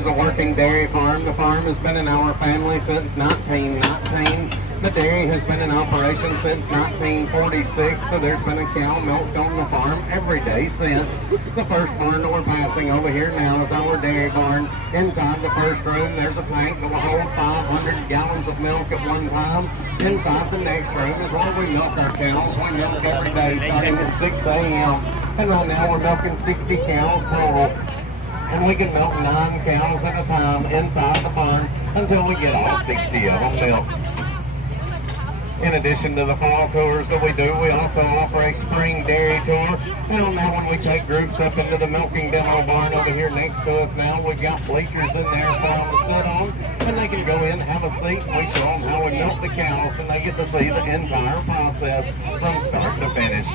is a working dairy farm. The farm has been in our family since 1919. The dairy has been in operation since 1946, so there's been a cow milked on the farm every day since. The first barn that we're passing over here now is our dairy barn. Inside the first room, there's a tank that will hold 500 gallons of milk at one time. Inside the next room is where we milk our cows. We milk every day starting at 6 a.m. And right now we're milking 60 cows total. And we can milk 9 cows at a time inside the barn until we get all 60 of them milked. In addition to the fall tours that we do, we also offer a spring dairy tour. And on that one, we take groups up into the milking demo barn over here next to us now. We've got bleachers in there for them to sit on, and they can go in, have a seat, and we show them how we milk the cows, and they get to see the entire process from start to finish.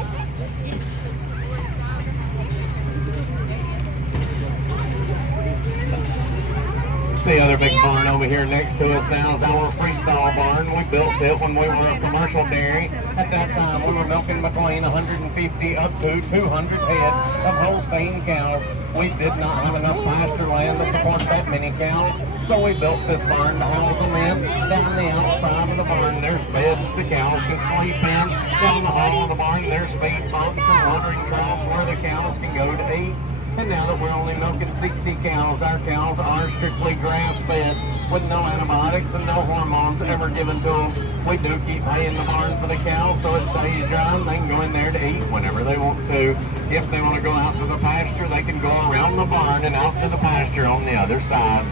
The other big barn over here next to us now is our freestyle barn. We built it when we were a commercial dairy. At that time, we were milking between 150 up to 200 head of Holstein cows. We did not have enough pasture land to support that many cows, so we built this barn to house them in. Down the outside of the barn, there's beds the cows can sleep in. Down the hall of the barn, there's feed pumps and watering troughs where the cows can go to eat. And now that we're only milking 60 cows, our cows are strictly grass-fed with no antibiotics and no hormones ever given to them. We do keep hay in the barn for the cows so it stays dry and they can go in there to eat whenever they want to. If they want to go out to the pasture, they can go around the barn and out to the pasture on the other side.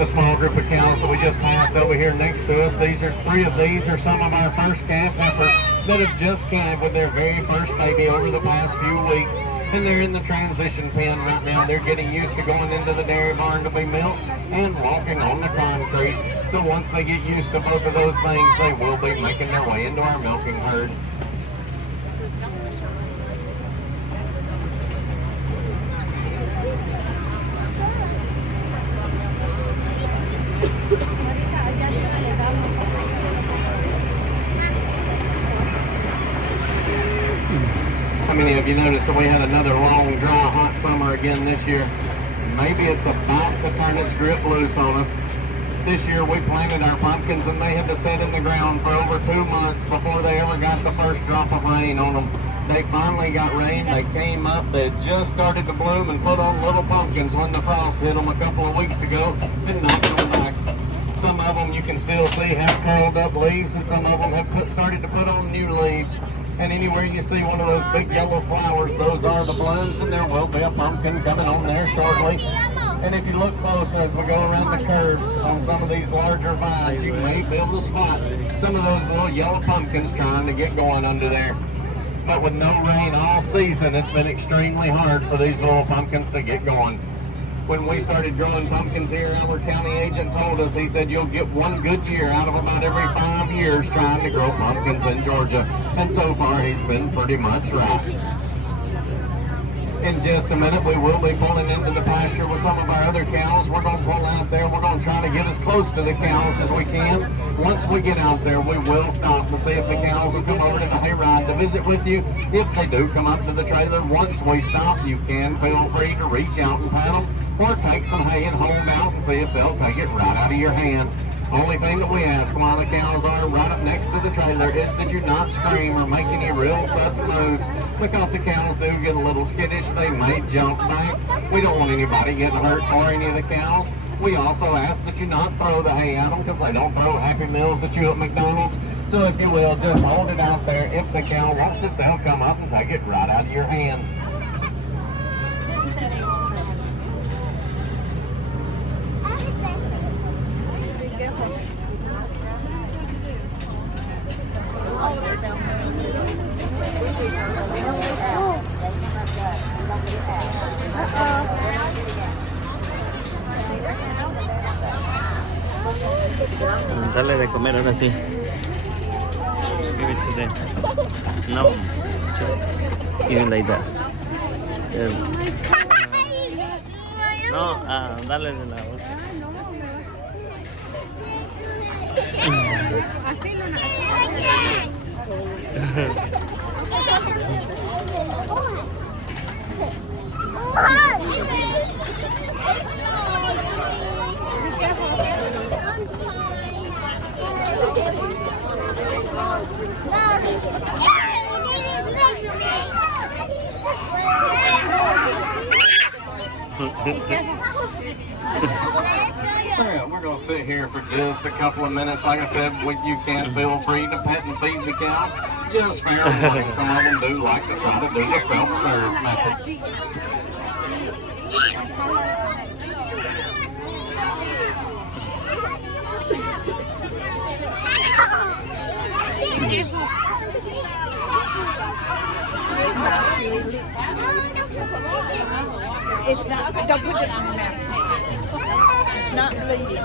The small group of cows that we just passed over here next to us, three of these are some of our first calf heifers that have just calved with their very first baby over the past few weeks. And they're in the transition pen right now. They're getting used to going into the dairy barn to be milked and walking on the concrete. So once they get used to both of those things, they will be making their way into our milking herd. How many of you noticed that we had another long, dry, hot summer again this year? Maybe it's about to turn its grip loose on us. This year we planted our pumpkins and they had to sit in the ground for over 2 months before they ever got the first drop of rain on them. They finally got rain, they came up, they just started to bloom and put on little pumpkins when the frost hit them a couple of weeks ago and knocked them back. Some of them you can still see have curled up leaves and some of them have started to put on new leaves. And anywhere you see one of those big yellow flowers, those are the blooms, and there will be a pumpkin coming on there shortly. And if you look close as we go around the curves on some of these larger vines, you may be able to spot some of those little yellow pumpkins trying to get going under there. But with no rain all season, it's been extremely hard for these little pumpkins to get going. When we started growing pumpkins here, our county agent told us, he said, you'll get one good year out of about every 5 years trying to grow pumpkins in Georgia. And so far, he's been pretty much right. In just a minute, we will be pulling into the pasture with some of our other cows. We're going to pull out there. We're going to try to get as close to the cows as we can. Once we get out there, we will stop to see if the cows will come over to the hayride to visit with you. If they do come up to the trailer, once we stop, you can feel free to reach out and pat them, or take some hay and hold out and see if they'll take it right out of your hand. Only thing that we ask while the cows are right up next to the trailer is that you not scream or make any real sudden moves, because the cows do get a little skittish. They may jump back. We don't want anybody getting hurt or any of the cows. We also ask that you not throw the hay at them, because they don't throw Happy Meals at you at McDonald's. So if you will, just hold it out there. If the cow wants it, they'll come up and take it right out of your hand. Dale de comer ahora sí. Give it to them. No, just give it like that. No, dale de la boca. Yeah, we're going to sit here for just a couple of minutes. Like I said, you can feel free to pet and feed the cow. Just fair warning, some of them do like to try to do the self-serve method. It's not, don't put it on the map. It's not bleeding.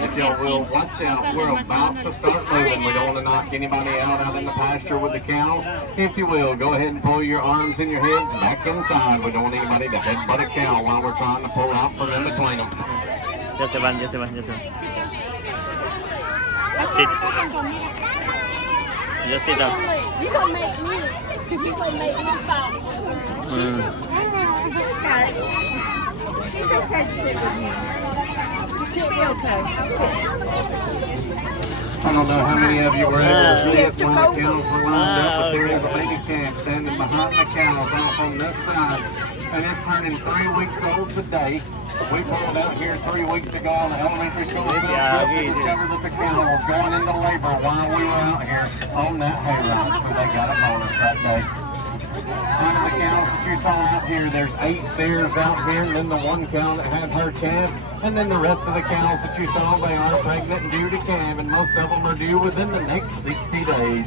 If y'all will, watch out. We're about to start moving. We don't want to knock anybody out in the pasture with the cows. If you will, go ahead and pull your arms and your heads back inside. We don't want anybody to headbutt a cow while we're trying to pull out from in between them. Ya se van, ya se van, ya se van. Sit. Just sit down. You gonna make me. You gonna make me fall. It's okay to sit with me. She'll be okay. I don't know how many of you were able to see it when the cows were lined up, but there is a baby calf standing behind the cows off on this side, and it's turning 3 weeks old today. We pulled out here 3 weeks ago on the elementary school field to discover that the cow was going into labor while we were out here on that hay rock, so they got a bonus that day. Out of the cows that you saw out here, there's 8 steers out here, and then the one cow that had her calf, and then the rest of the cows that you saw, they are pregnant and due to calve, and most of them are due within the next 60 days.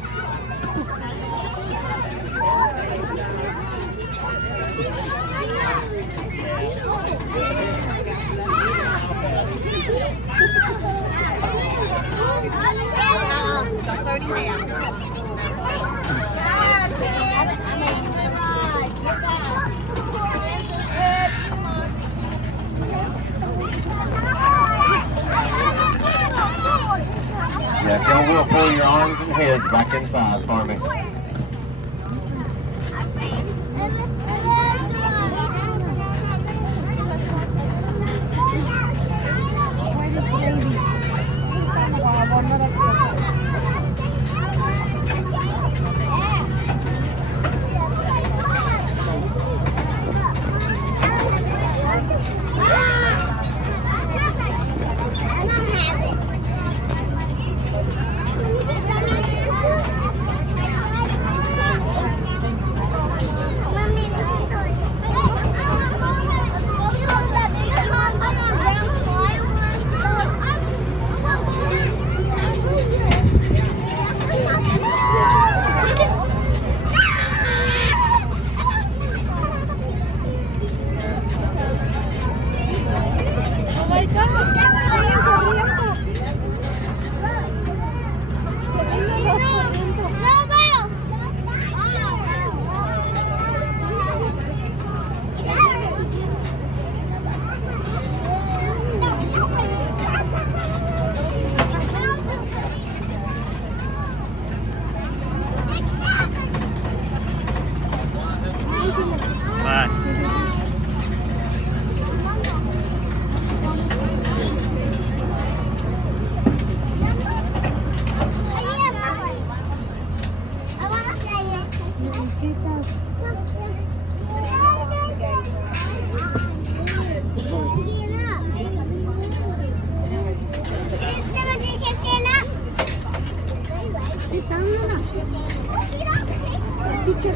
Yeah, if y'all will pull your arms and heads back inside for me. Teacher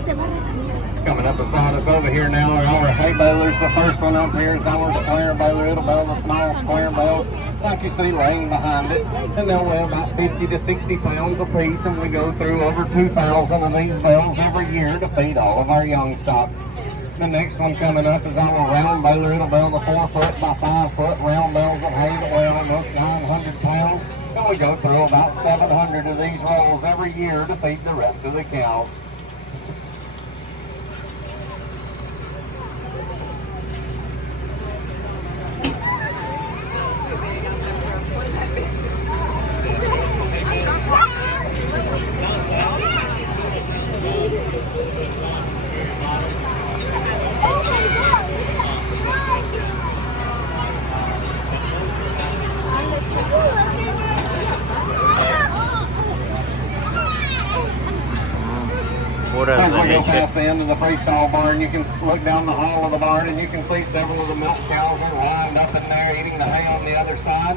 te va a regañar. Coming up beside us over here now are our hay balers. The first one up here is our square baler. It'll bale the small square bales like you see laying behind it. And they'll weigh about 50 to 60 pounds a piece. And we go through over 2,000 of these bales every year to feed all of our young stock. The next one coming up is our round baler. It'll bale the 4 foot by 5 foot round bales of hay that weigh almost 900 pounds. And we go through about 700 of these rolls every year to feed the rest of the cows. Puras As de we go leche. past the end of the freestyle barn, you can look down the hall of the barn and you can see several of the milk cows are lined up in there eating the hay on the other side.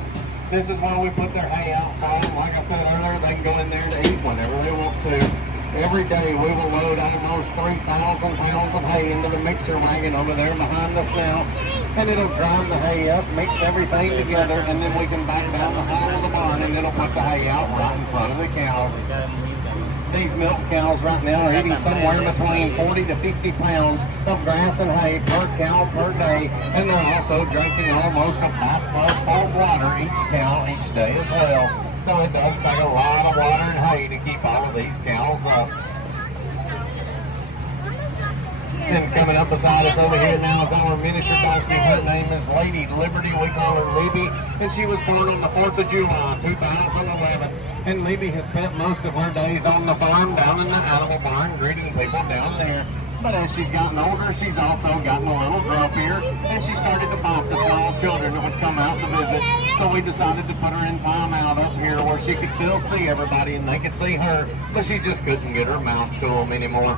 This is where we put their hay out for them. Like I said earlier, they can go in there to eat whenever they want to. Every day we will load almost 3,000 pounds of hay into the mixer wagon over there behind us now. And it'll grind the hay up, mix everything together, and then we can back down the hall of the barn and it'll put the hay out right in front of the cows. These milk cows right now are eating somewhere between 40 to 50 pounds of grass and hay per cow per day, and they're also drinking almost a bathtub full of water each cow each day as well. So it does take a lot of water and hay to keep all of these cows up. And coming up beside us over here now is our miniature donkey. Her name is Lady Liberty. We call her Libby. And she was born on the 4th of July, 2011. And Libby has spent most of her days on the farm down in the animal barn greeting people down there. But as she's gotten older, she's also gotten a little grumpier. And she started to bite the small children that would come out to visit. So we decided to put her in time out up here where she could still see everybody and they could see her. But she just couldn't get her mouth to them anymore.